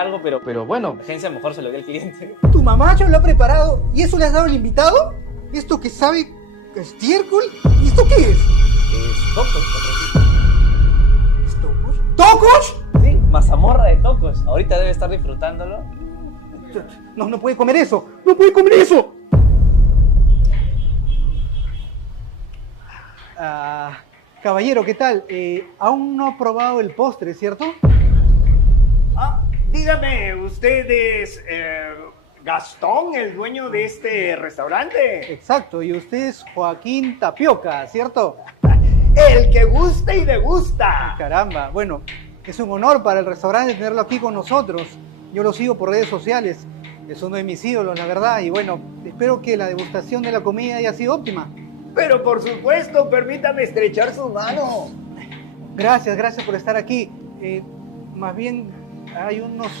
algo, pero bueno, la agencia mejor se lo dio al cliente. ¿Tu mamá ya lo ha preparado y eso le has dado al invitado? ¿Esto que sabe estiércol? ¿Y esto qué es? Es tocos, ¿Es tocos? ¿Tocos? sí, mazamorra de tocos. Ahorita debe estar disfrutándolo. No, no puede comer eso. ¡No puede comer eso! Caballero, ¿qué tal? Aún no ha probado el postre, ¿cierto? Ah, dígame, ¿usted es Gastón, el dueño de este restaurante? Exacto, y usted es Joaquín Tapioca, ¿cierto? El que gusta y degusta. Caramba, bueno, es un honor para el restaurante tenerlo aquí con nosotros. Yo lo sigo por redes sociales, es uno de mis ídolos, la verdad, y bueno, espero que la degustación de la comida haya sido óptima. Pero por supuesto, permítame estrechar su mano. Gracias por estar aquí. Más bien, hay unos